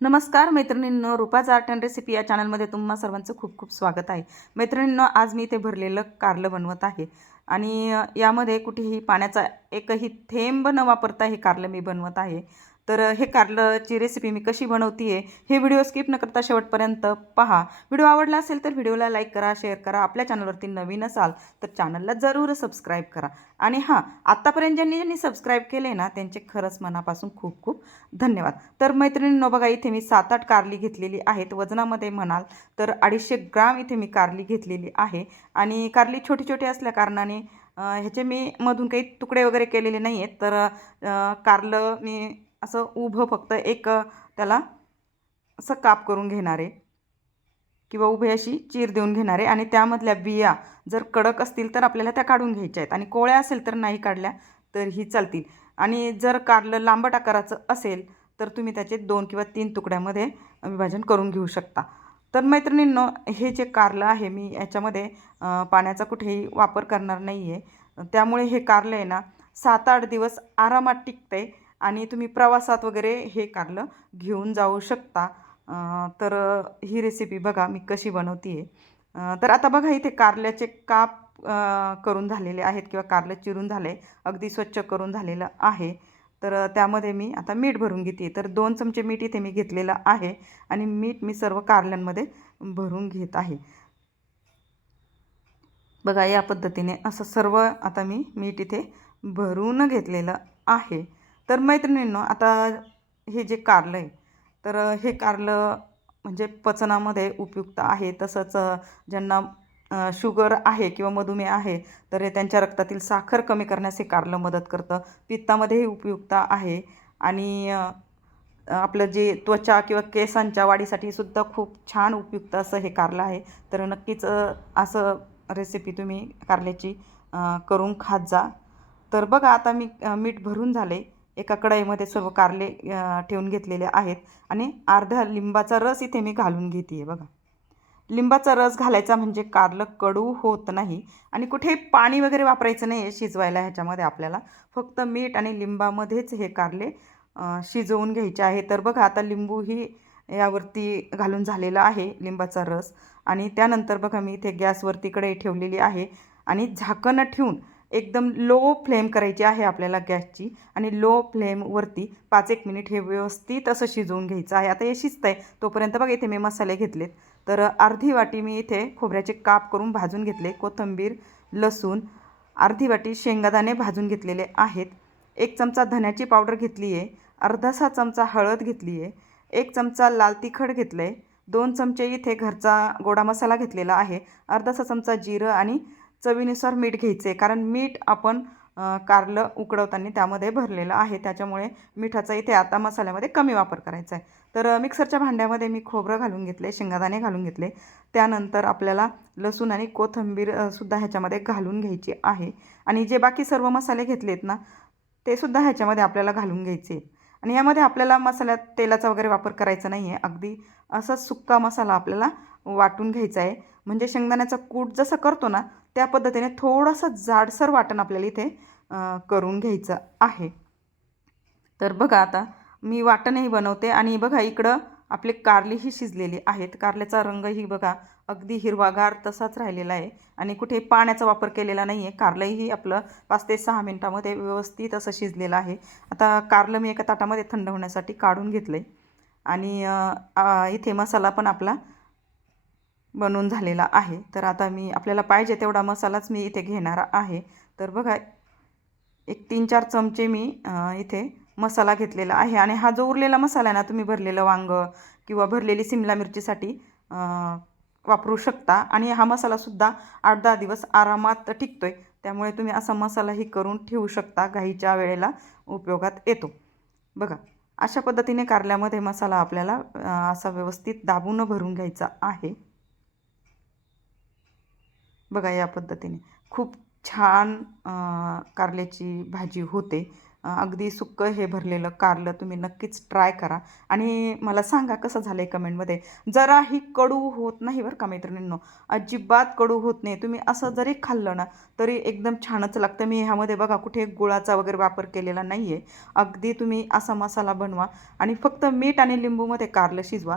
नमस्कार मैत्रिणींनो. रुपाज art and recipe या चॅनलमध्ये तुम्हा सर्वांचं खूप खूप स्वागत आहे. मैत्रिणींनो आज मी इथे भरलेलं कारलं बनवत आहे. आणि यामध्ये कुठेही पाण्याचा एकही थेंब न वापरता हे कारलं मी बनवत आहे. तर हे कार्लची रेसिपी मी कशी बनवती आहे हे व्हिडिओ स्किप न करता शेवटपर्यंत पहा. व्हिडिओ आवडला असेल तर व्हिडिओला लाईक करा शेअर करा आपल्या चॅनलवरती नवीन असाल तर चॅनलला जरूर सबस्क्राईब करा. आणि हां आत्तापर्यंत ज्यांनी ज्यांनी सबस्क्राईब केले ना त्यांचे खरंच मनापासून खूप खूप धन्यवाद. तर मैत्रिणींनो बघा इथे मी सात आठ कारली घेतलेली आहेत. वजनामध्ये म्हणाल तर अडीचशे ग्राम इथे मी कारली घेतलेली आहे. आणि कारली छोटी छोटी असल्या कारणाने ह्याचे मी मधून काही तुकडे वगैरे केलेले नाही आहेत तर कारलं मी असं उभं फक्त एक त्याला असं काप करून घेणार आहे किंवा उभे अशी चीर देऊन घेणार आहे आणि त्यामधल्या बिया जर कडक असतील तर आपल्याला त्या काढून घ्यायच्या आहेत आणि कोळ्या असेल तर नाही काढल्या तरीही चालतील. आणि जर कारलं लांबट आकाराचं असेल तर तुम्ही त्याचे दोन किंवा तीन तुकड्यामध्ये विभाजन करून घेऊ शकता. तर मैत्रिणींनो हे जे कारलं आहे मी याच्यामध्ये पाण्याचा कुठेही वापर करणार नाही आहे त्यामुळे हे कारलं आहे ना सात आठ दिवस आरामात टिकते आणि तुम्ही प्रवासात वगैरे हे कारलं घेऊन जाऊ शकता. तर ही रेसिपी बघा मी कशी बनवती आहे तर आता बघा इथे कारल्याचे काप करून झालेले आहेत किंवा कारलं चिरून झाले अगदी स्वच्छ करून झालेलं आहे. तर त्यामध्ये मी आता मीठ भरून घेते तर दोन चमचे मीठ इथे मी घेतलेलं आहे आणि मीठ मी सर्व कारल्यांमध्ये भरून घेत आहे. बघा या पद्धतीने असं सर्व आता मी मीठ इथे भरून घेतलेलं आहे. तर मैत्रिणींनो आता हे जे कारलं आहे तर हे कारलं म्हणजे पचनामध्ये उपयुक्त आहे. तसंच ज्यांना शुगर आहे किंवा मधुमेह आहे तर हे त्यांच्या रक्तातील साखर कमी करण्यास हे कारलं मदत करतं. पित्तामध्येही उपयुक्त आहे. आणि आपलं जे त्वचा किंवा केसांच्या वाढीसाठी सुद्धा खूप छान उपयुक्त असं हे कारलं आहे. तर नक्कीच असं रेसिपी तुम्ही कारल्याची करून खात जा. तर बघा आता मी मीठ भरून झाले एका कढईमध्ये सर्व कारले ठेवून घेतलेले आहेत आणि अर्धा लिंबाचा रस इथे मी घालून घेते आहे बघा. लिंबाचा रस घालायचा म्हणजे कारलं कडू होत नाही आणि कुठेही पाणी वगैरे वापरायचं नाही आहे शिजवायला ह्याच्यामध्ये आपल्याला. फक्त मीठ आणि लिंबामध्येच हे कारले शिजवून घ्यायचे आहे. तर बघा आता लिंबूही यावरती घालून झालेला आहे लिंबाचा रस. आणि त्यानंतर बघा मी इथे गॅसवरती कढई ठेवलेली आहे आणि झाकणं ठेवून एकदम लो फ्लेम करायची आहे आपल्याला गॅसची आणि लो फ्लेमवरती पाच एक मिनिट हे व्यवस्थित असं शिजवून घ्यायचं आहे. आता हे शिजतं आहे तोपर्यंत बघा इथे मी मसाले घेतलेत. तर अर्धी वाटी मी इथे खोबऱ्याचे काप करून भाजून घेतले कोथिंबीर लसूण अर्धी वाटी शेंगादाणे भाजून घेतलेले आहेत. एक चमचा धन्याची पावडर घेतली आहे अर्धासा चमचा हळद घेतली आहे एक चमचा लाल तिखट घेतलं आहे दोन चमचे इथे घरचा गोडा मसाला घेतलेला आहे अर्धासा चमचा जिरं आणि चवीनुसार मीठ घ्यायचे कारण मीठ आपण कारलं उकडवताना त्यामध्ये भरलेलं आहे. त्याच्यामुळे मिठाचा इथे आता मसाल्यामध्ये कमी वापर करायचा आहे तर मिक्सरच्या भांड्यामध्ये मी खोबरं घालून घेतले शेंगादाणे घालून घेतले. त्यानंतर आपल्याला लसूण आणि कोथंबीर सुद्धा ह्याच्यामध्ये घालून घ्यायची आहे. आणि जे बाकी सर्व मसाले घेतलेत ना ते सुद्धा ह्याच्यामध्ये आपल्याला घालून घ्यायचे आणि यामध्ये आपल्याला मसाल्यात तेलाचा वगैरे वापर करायचा नाही आहे अगदी असा सुक्का मसाला आपल्याला वाटून घ्यायचा आहे म्हणजे शेंगदाण्याचा कूट जसं करतो ना त्या पद्धतीने थोडंसं जाडसर वाटण आपल्याला इथे करून घ्यायचं आहे. तर बघा आता मी वाटणही बनवते आणि बघा इकडं आपले कारलीही शिजलेली आहेत. कारल्याचा रंगही बघा अगदी हिरवागार तसाच राहिलेला आहे आणि कुठे पाण्याचा वापर केलेला नाही आहे कारलंही आपलं पाच ते सहा मिनटामध्ये व्यवस्थित असं शिजलेलं आहे. आता कारलं मी एका ताटामध्ये थंड होण्यासाठी काढून घेतलं आहे आणि इथे मसाला पण आपला बनवून झालेला आहे. तर आता मी आपल्याला पाहिजे तेवढा मसालाच मी इथे घेणार आहे. तर बघा एक तीन चार चमचे मी इथे मसाला घेतलेला आहे. आणि हा जो उरलेला मसाला आहे ना तुम्ही भरलेलं वांग किंवा भरलेली सिमला मिरचीसाठी वापरू शकता. आणि हा मसालासुद्धा आठ दहा दिवस आरामात टिकतो आहे त्यामुळे तुम्ही असा मसालाही करून ठेवू शकता. घाईच्या वेळेला उपयोगात येतो. बघा अशा पद्धतीने कारल्यामध्ये मसाला आपल्याला असा व्यवस्थित दाबून भरून घ्यायचा आहे. बघा या पद्धतीने. खूप छान कारल्याची भाजी होते. अगदी सुक्कं हे भरलेलं कारलं तुम्ही नक्कीच ट्राय करा. आणि मला सांगा कसं झालं आहे कमेंटमध्ये जराही कडू होत नाही बरं का मैत्रिणींनो? अजिबात कडू होत नाही. तुम्ही असं जरी खाल्लं ना तरी एकदम छानच लागतं. मी ह्यामध्ये बघा कुठे गुळाचा वगैरे वापर केलेला नाही आहे अगदी तुम्ही असा मसाला बनवा आणि फक्त मीठ आणि लिंबूमध्ये कारलं शिजवा.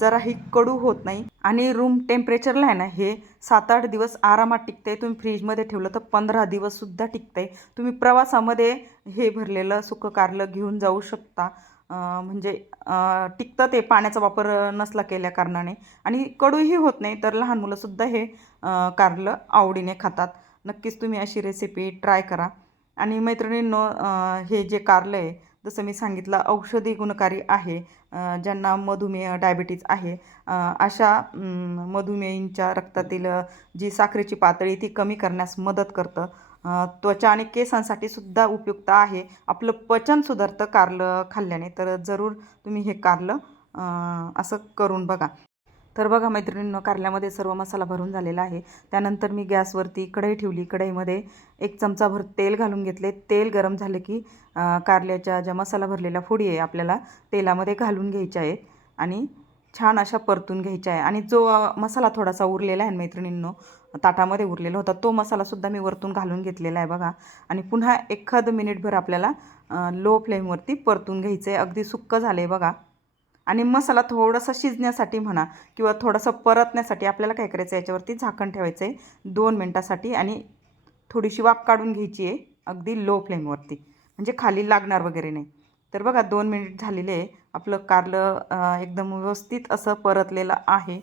जराही कडू होत नाही. आणि रूम टेम्परेचरला आहे ना हे सात आठ दिवस आरामात टिकते तुम्ही फ्रीजमध्ये ठेवलं तर पंधरा दिवससुद्धा टिकते तुम्ही प्रवासामध्ये हे भरलेलं सुकं कारलं घेऊन जाऊ शकता. म्हणजे टिकतं ते पाण्याचा वापर नसला केल्या कारणाने. आणि कडूही होत नाही तर लहान मुलंसुद्धा हे कारलं आवडीने खातात. नक्कीच तुम्ही अशी रेसिपी ट्राय करा. आणि मैत्रिणींनो हे जे कारलं आहे जसं मी सांगितलं औषधी गुणकारी आहे ज्यांना मधुमेह डायबिटीज आहे अशा मधुमेहींच्या रक्तातील जी साखरेची पातळी ती कमी करण्यास मदत करतं. त्वचा आणि केसांसाठी सुद्धा उपयुक्त आहे. आपलं पचन सुधारतं कारलं खाल्ल्याने तर जरूर तुम्ही हे कारलं असं करून बघा. तर बघा मैत्रिणींनो कारल्यामध्ये सर्व मसाला भरून झालेला आहे. त्यानंतर मी गॅसवरती कढई ठेवली. कढईमध्ये एक चमचाभर तेल घालून घेतले. तेल गरम झालं की कारल्याच्या ज्या मसाला भरलेल्या फोडी आहे आपल्याला तेलामध्ये घालून घ्यायच्या आहेत आणि छान अशा परतून घ्यायच्या आहे आणि जो मसाला थोडासा उरलेला आहे मैत्रिणींनो ताटामध्ये उरलेला होता तो मसालासुद्धा मी वरतून घालून घेतलेला आहे बघा. आणि पुन्हा एखादं मिनिटभर आपल्याला लो फ्लेमवरती परतून घ्यायचं आहे अगदी सुक्कं झालं आहे बघा. आणि मसाला थोडासा शिजण्यासाठी म्हणा किंवा थोडासा परतण्यासाठी आपल्याला काय करायचं आहे? याच्यावरती झाकण ठेवायचं आहे. दोन मिनटासाठी आणि थोडीशी वाफ काढून घ्यायची आहे अगदी लो फ्लेमवरती. म्हणजे खाली लागणार वगैरे नाही. तर बघा दोन मिनिट झालेले आहे. आपलं कारलं एकदम व्यवस्थित असं परतलेलं आहे.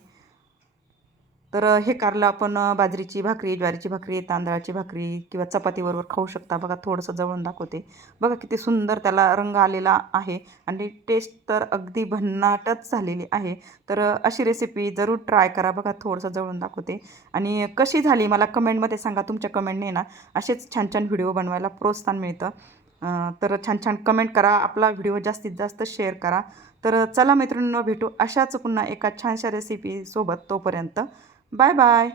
तर हे कारलं आपण बाजरीची भाकरी ज्वारीची भाकरी तांदळाची भाकरी किंवा चपातीबरोबर खाऊ शकता. बघा थोडंसं जवळून दाखवते. बघा किती सुंदर त्याला रंग आलेला आहे आणि टेस्ट तर अगदी भन्नाटच झालेली आहे. तर अशी रेसिपी जरूर ट्राय करा. बघा थोडंसं जवळून दाखवते. आणि कशी झाली मला कमेंटमध्ये सांगा. तुमच्या कमेंटने ना असेच छान छान व्हिडिओ बनवायला प्रोत्साहन मिळतं. तर छान छान कमेंट करा. आपला व्हिडिओ जास्तीत जास्त शेअर करा. तर चला मैत्रिणींनो भेटू अशाच पुन्हा एका छानशा रेसिपीसोबत तोपर्यंत. Bye bye